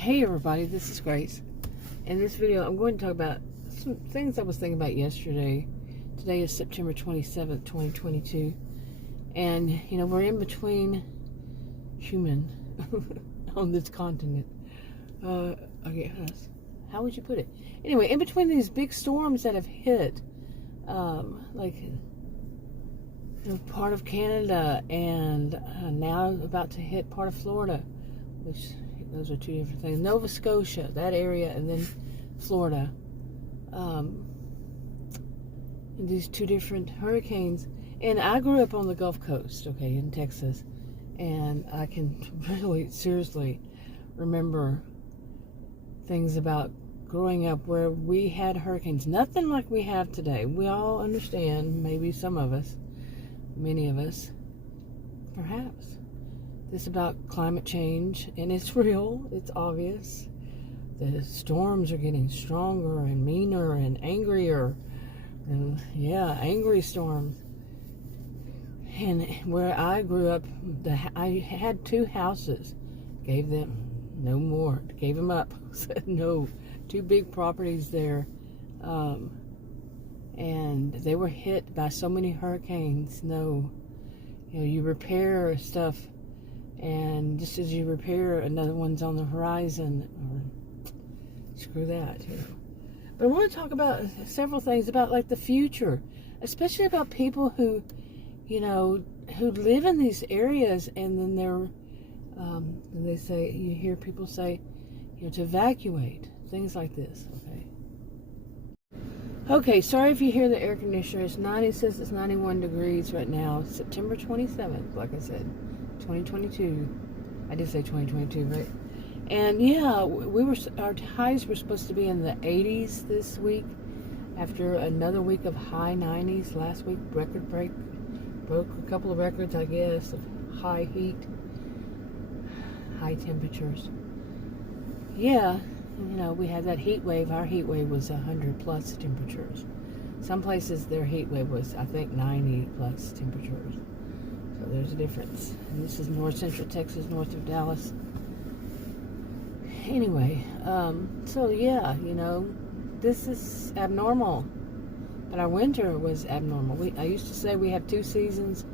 Hey everybody, this is Grace. In this video, I'm going to talk about some things I was thinking about yesterday. Today is September 27th, 2022. And, we're in between human on this continent. Okay, how would you put it? Anyway, in between these big storms that have hit, part of Canada and now about to hit part of Florida, which those are two different things. Nova Scotia, that area, and then Florida. These two different hurricanes. And I grew up on the Gulf Coast, okay, in Texas. And I can really, seriously remember things about growing up where we had hurricanes. Nothing like we have today. We all understand, maybe some of us, many of us, perhaps. This about climate change, and it's real, it's obvious. The storms are getting stronger and meaner and angrier. And angry storms. And where I grew up, I had two houses. Gave them no more. Gave them up. Said no. Two big properties there. And they were hit by so many hurricanes. You repair stuff, and just as you repair, another one's on the horizon. Or screw that, But I want to talk about several things about like the future, especially about people who, who live in these areas, and then and they say, you hear people say, to evacuate, things like this, okay? Okay, sorry if you hear the air conditioner. It's 91 degrees right now, September 27th, like I said, 2022. I did say 2022, right? And our highs were supposed to be in the 80s this week after another week of high 90s. Last week, broke a couple of records, I guess, of high heat, high temperatures. We had that heat wave. Our heat wave was 100 plus temperatures. Some places their heat wave was, I think, 90 plus temperatures. So there's a difference. And this is north central Texas, north of Dallas. Anyway, this is abnormal. But our winter was abnormal. I used to say we have two seasons,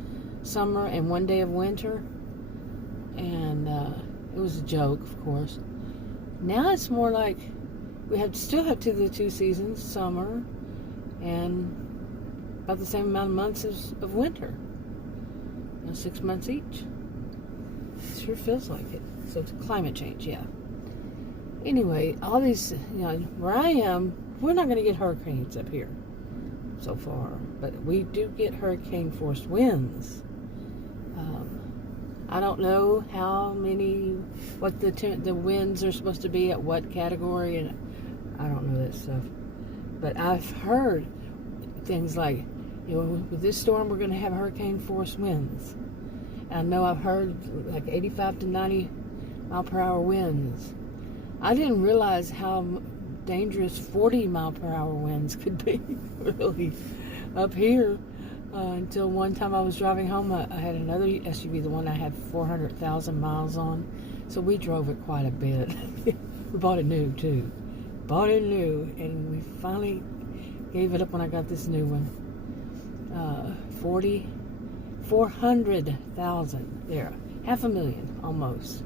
summer and one day of winter. And it was a joke, of course. Now it's more like we still have the two seasons, summer, and about the same amount of months of winter. 6 months each. It sure feels like it. So it's climate change, yeah. Anyway, all these, where I am, we're not going to get hurricanes up here so far, but we do get hurricane force winds. I don't know what the winds are supposed to be at what category, and I don't know that stuff. But I've heard things like, with this storm, we're going to have hurricane force winds. I know I've heard like 85 to 90 mile per hour winds. I didn't realize how dangerous 40 mile per hour winds could be, really, up here. Until one time I was driving home, I had another SUV, the one I had 400,000 miles on. So we drove it quite a bit. We bought it new, too. And we finally gave it up when I got this new one. 400,000 there. 500,000, almost.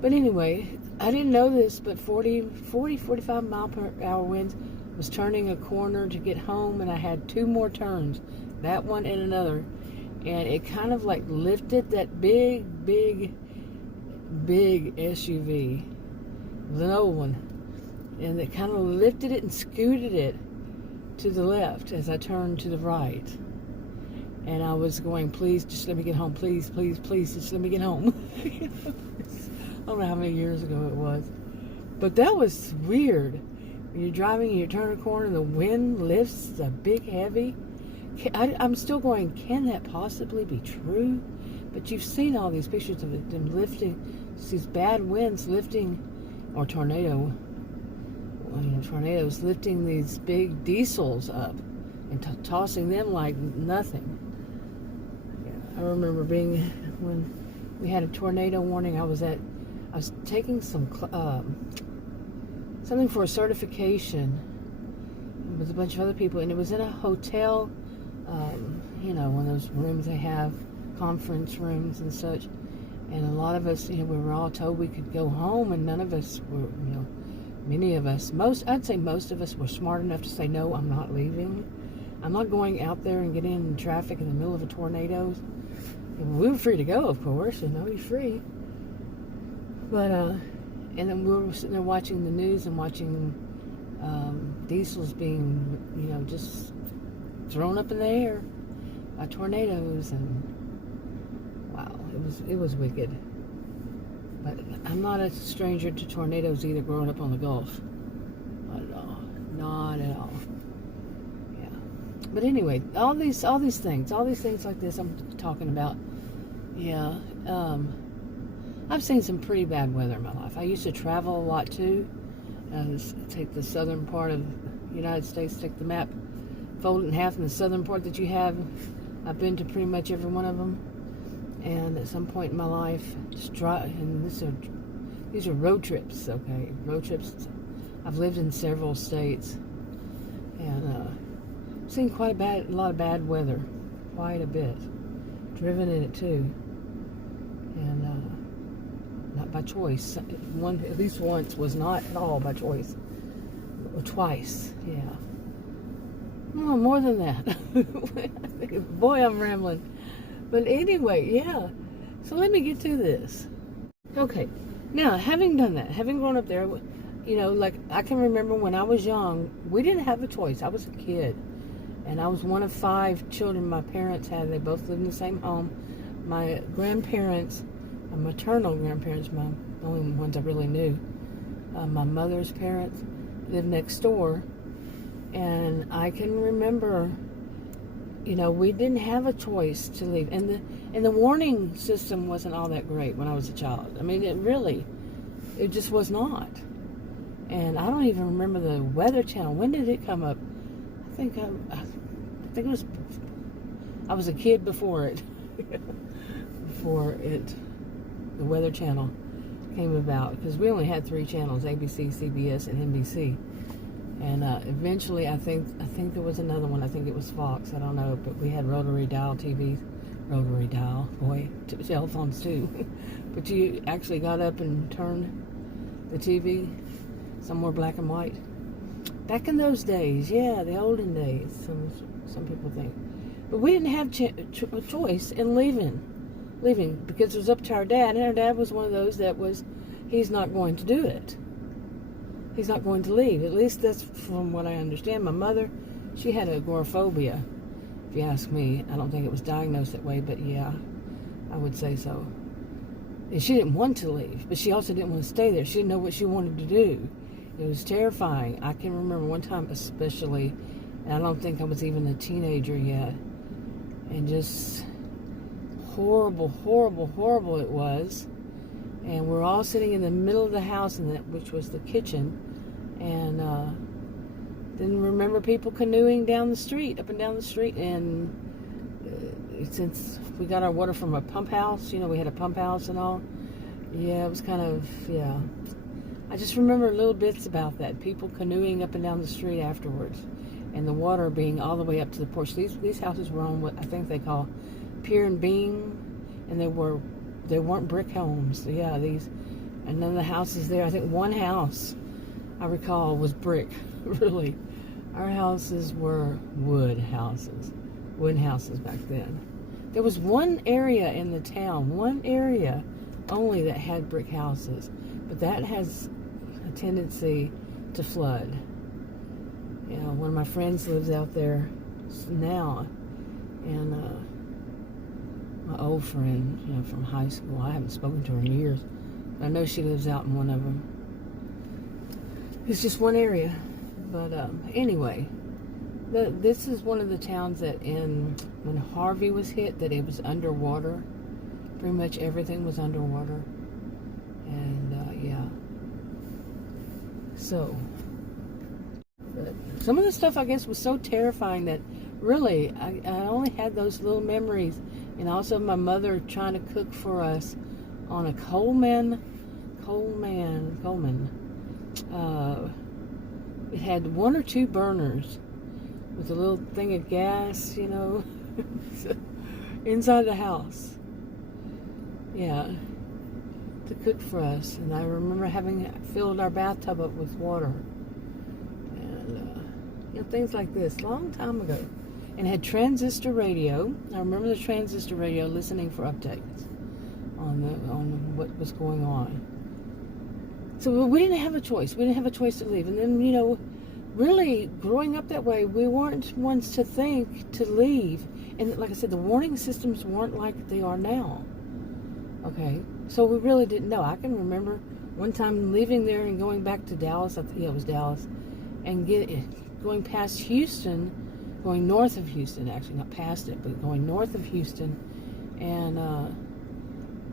But anyway, I didn't know this, but 45 mile per hour winds was turning a corner to get home, and I had two more turns, that one and another, and it kind of like lifted that big SUV. It was an old one, and it kind of lifted it and scooted it to the left as I turned to the right. And I was going, please, just let me get home. Please, just let me get home. I don't know how many years ago it was. But that was weird. When you're driving and you turn a corner, the wind lifts the big, heavy. I'm still going, can that possibly be true? But you've seen all these pictures of them lifting, these bad winds lifting, or tornadoes lifting these big diesels up and tossing them like nothing. I remember being when we had a tornado warning. I was taking something for a certification with a bunch of other people, and it was in a hotel, one of those rooms they have, conference rooms and such. And a lot of us, we were all told we could go home, and none of us were, many of us, I'd say most of us were smart enough to say, no, I'm not leaving. I'm not going out there and getting in traffic in the middle of a tornado. And we were free to go, of course, you're free. But, and then we were sitting there watching the news and watching diesels being, just thrown up in the air by tornadoes, and wow, it was wicked. But I'm not a stranger to tornadoes either, growing up on the Gulf. Not at all. Not at all. Yeah. But anyway, all these things like this I'm talking about. Yeah. I've seen some pretty bad weather in my life. I used to travel a lot too. Take the southern part of the United States, take the map, fold it in half, and the southern part that you have, I've been to pretty much every one of them. And at some point in my life, and these are road trips, okay? Road trips. I've lived in several states, and seen quite a lot of bad weather, quite a bit. Driven in it too, and not by choice. At least once was not at all by choice. Or twice, yeah. Oh, more than that. Boy, I'm rambling. But anyway, yeah. So let me get to this. Okay. Now, having done that, having grown up there, like I can remember when I was young, we didn't have a choice. I was a kid. And I was one of 5 children my parents had. They both lived in the same home. My grandparents, my maternal grandparents, the only ones I really knew, my mother's parents lived next door. And I can remember, we didn't have a choice to leave. And the warning system wasn't all that great when I was a child. I mean, it just was not. And I don't even remember the Weather Channel. When did it come up? I think it was, I was a kid before it, the Weather Channel came about, because we only had 3 channels, ABC, CBS, and NBC. And eventually, I think there was another one. I think it was Fox. I don't know, but we had rotary dial TVs. Rotary dial, boy, telephones too. But you actually got up and turned the TV. Some were black and white. Back in those days, yeah, the olden days. Some people think, but we didn't have a choice in leaving, because it was up to our dad. And our dad was one of those he's not going to do it. He's not going to leave. At least that's from what I understand. My mother, she had agoraphobia, if you ask me. I don't think it was diagnosed that way, but yeah, I would say so. And she didn't want to leave, but she also didn't want to stay there. She didn't know what she wanted to do. It was terrifying. I can remember one time especially, and I don't think I was even a teenager yet, and just horrible, horrible, horrible it was. And we're all sitting in the middle of the house, which was the kitchen, and then remember people canoeing down the street, up and down the street. And since we got our water from a pump house, we had a pump house and all, yeah, it was kind of, yeah. I just remember little bits about that, people canoeing up and down the street afterwards, and the water being all the way up to the porch. These houses were on what I think they call pier and beam, and they weren't brick homes. Yeah, and then the houses there, I think one house I recall was brick. Really, our houses were wooden houses back then. There was one area in the town, one area only, that had brick houses, but that has a tendency to flood. One of my friends lives out there now, and my old friend, from high school, I haven't spoken to her in years, but I know she lives out in one of them. It's just one area, but anyway, this is one of the towns that when Harvey was hit, that it was underwater. Pretty much everything was underwater, and yeah. So, but some of the stuff, I guess, was so terrifying that really I only had those little memories. And also my mother trying to cook for us on a Coleman. It had 1 or 2 burners with a little thing of gas, inside the house. Yeah, to cook for us. And I remember having filled our bathtub up with water. And, things like this, long time ago. And it had transistor radio. I remember the transistor radio, listening for updates on what was going on. So we didn't have a choice. We didn't have a choice to leave. And then, really growing up that way, we weren't ones to think to leave. And like I said, the warning systems weren't like they are now. Okay, so we really didn't know. I can remember one time leaving there and going back to Dallas. It was Dallas, and going past Houston, going north of Houston, actually not past it, but going north of Houston, and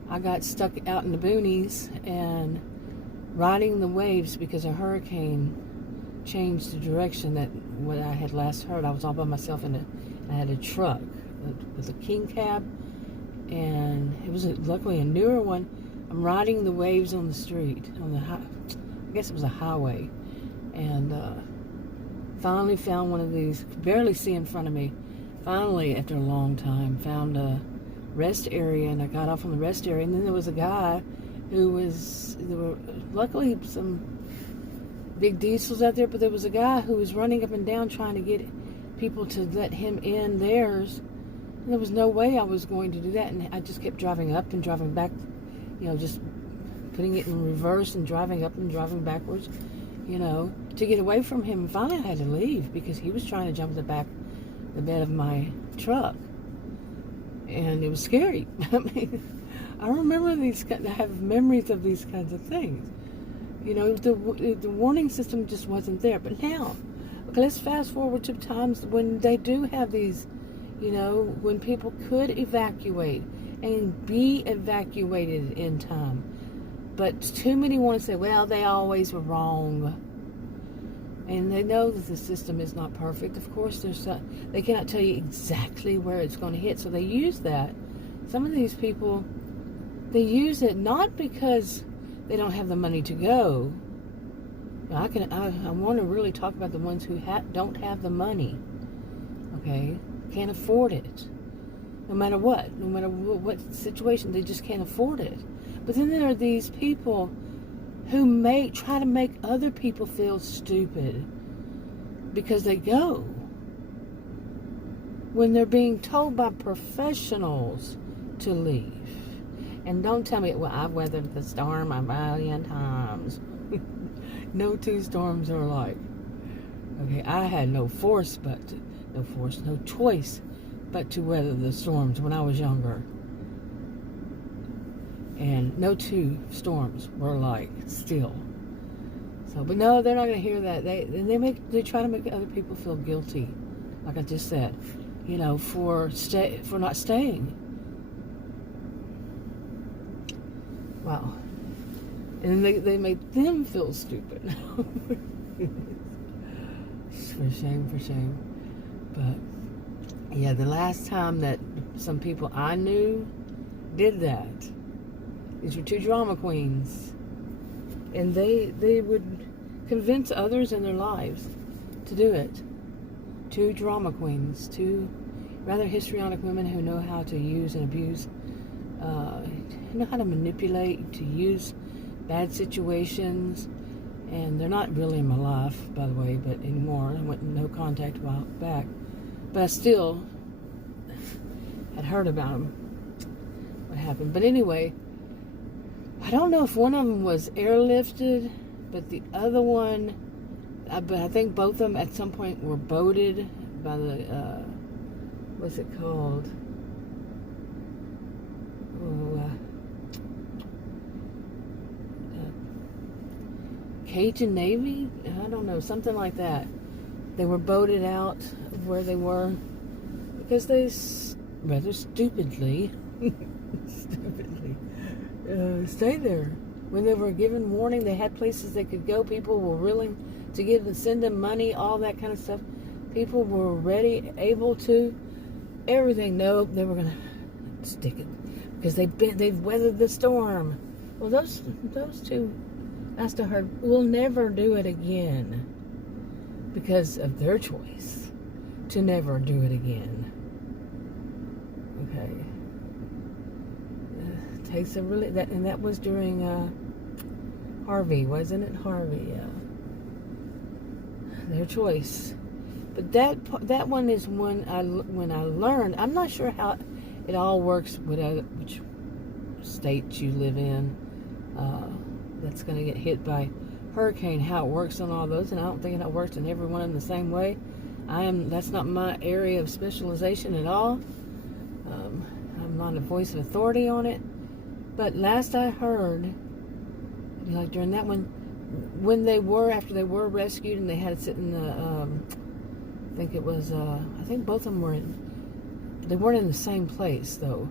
I got stuck out in the boonies and riding the waves because a hurricane changed the direction that what I had last heard. I was all by myself, and I had a truck with a king cab, and it was luckily a newer one. I'm riding the waves on the street, I guess it was a highway, and finally found one of these, could barely see in front of me. Finally, after a long time, found a rest area, and I got off on the rest area, and then there was a guy there were luckily some big diesels out there, but there was a guy who was running up and down trying to get people to let him in theirs. And there was no way I was going to do that, and I just kept driving up and driving back, just putting it in reverse and driving up and driving backwards, to get away from him. And finally I had to leave because he was trying to jump the bed of my truck, and it was scary. I mean, I remember I have memories of these kinds of things. The warning system just wasn't there. But now, okay, let's fast forward to times when they do have these, when people could evacuate and be evacuated in time. But too many want to say, well, they always were wrong. And they know that the system is not perfect. Of course, they cannot tell you exactly where it's going to hit. So they use that. Some of these people, they use it not because they don't have the money to go. I want to really talk about the ones who don't have the money. Okay, can't afford it. No matter what situation, they just can't afford it. But then there are these people who try to make other people feel stupid because they go when they're being told by professionals to leave. And don't tell me, well, I've weathered the storm a million times. No two storms are alike. Okay, I had no choice but to weather the storms when I was younger. And no two storms were alike still. So, but no, they're not going to hear that. They try to make other people feel guilty, like I just said, for not staying. Wow. And they made them feel stupid. For shame. But yeah, the last time that some people I knew did that, these were 2 drama queens, and they would convince others in their lives to do it. 2 drama queens, 2 rather histrionic women who know how to use and abuse, know how to manipulate, to use bad situations. And they're not really in my life, by the way, but anymore. I went no contact a while back, but I still had heard about them, what happened. But anyway, I don't know if one of them was airlifted, but the other one, but I think both of them at some point were boated by the, what's it called? Cajun Navy? I don't know, something like that. They were boated out of where they were because they rather stupidly stayed there. When they were given warning, they had places they could go. People were willing to send them money, all that kind of stuff. People were ready, able to, everything. No, they were going to stick it. because they've weathered the storm. Well, those two, I still heard, will never do it again because of their choice to never do it again. Okay. Takes a really that was during Harvey, wasn't it? Harvey, yeah. Their choice. But that one is when I learned. I'm not sure how it all works with which state you live in. That's going to get hit by hurricane. How it works on all those, and I don't think it works in every one of them the same way. That's not my area of specialization at all. I'm not a voice of authority on it. But last I heard, like during that one, after they were rescued and they had to sit in the, I think both of them they weren't in the same place though,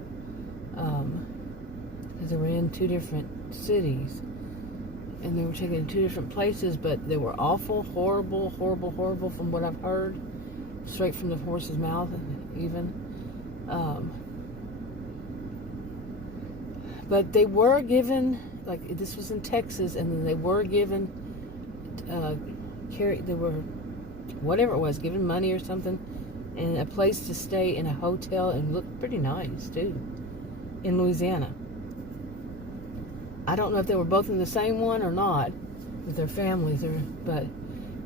because they were in two different cities, and they were taken in two different places, but they were awful, horrible from what I've heard, straight from the horse's mouth, even. But they were given, like this was in Texas, and then they were given, they were, whatever it was, given money or something, and a place to stay in a hotel, and looked pretty nice too, in Louisiana. I don't know if they were both in the same one or not with their families, but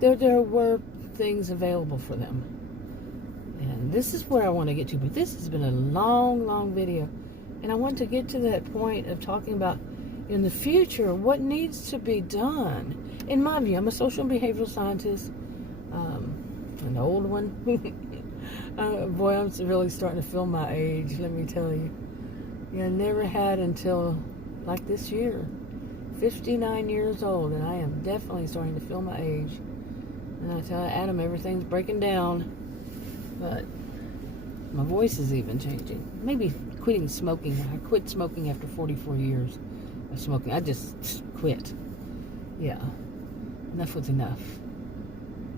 there were things available for them. And this is where I want to get to, but this has been a long video. And I want to get to that point of talking about, in the future, what needs to be done. In my view, I'm a social and behavioral scientist, an old one. Boy, I'm really starting to feel my age, let me tell you. Yeah, I never had until like this year. 59 years old, and I am definitely starting to feel my age. And I tell Adam, everything's breaking down, but my voice is even changing. Maybe quitting smoking. I quit smoking after 44 years of smoking. I just quit. Yeah. Enough was enough.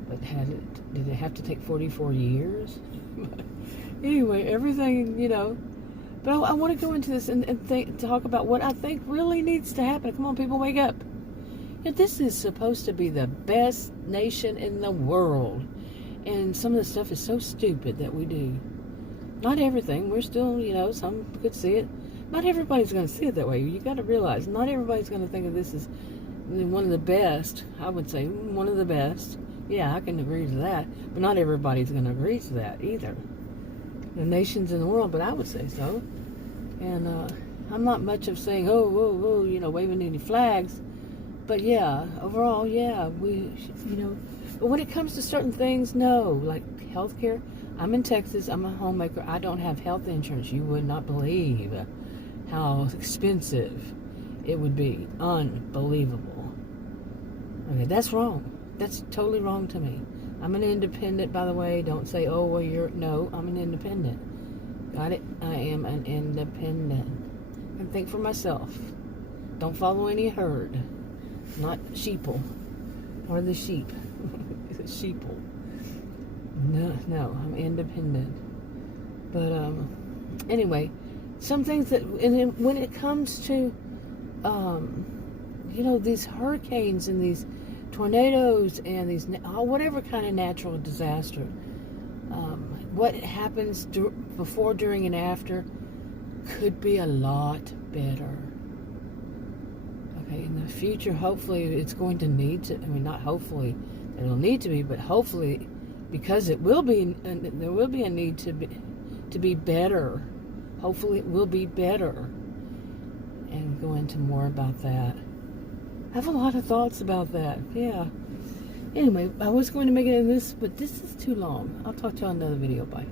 But did it have to take 44 years? Anyway, everything, But I want to go into this and talk about what I think really needs to happen. Come on, people, wake up. This is supposed to be the best nation in the world. And some of the stuff is so stupid that we do. Not everything. We're still, some could see it. Not everybody's going to see it that way. You got to realize, not everybody's going to think of this as one of the best. I would say one of the best. Yeah, I can agree to that. But not everybody's going to agree to that either. The nations in the world, but I would say so. And I'm not much of saying, waving any flags. But yeah, overall, yeah, but when it comes to certain things, no. Like healthcare, I'm in Texas, I'm a homemaker, I don't have health insurance. You would not believe how expensive it would be. Unbelievable. Okay, that's wrong. That's totally wrong to me. I'm an independent, by the way. Don't say, no, I'm an independent. Got it? I am an independent. And think for myself. Don't follow any herd. Not sheeple. Or the sheep. Sheeple. No, I'm independent. But, anyway, some things that, and then when it comes to, these hurricanes and these tornadoes and these whatever kind of natural disaster, what happens before, during, and after could be a lot better. Okay, in the future, hopefully it's going to need to, not hopefully it'll need to be, but hopefully, because it will be, there will be a need to be better. Hopefully it will be better. And go into more about that. I have a lot of thoughts about that. Yeah. Anyway, I was going to make it in this, but this is too long. I'll talk to you on another video. Bye.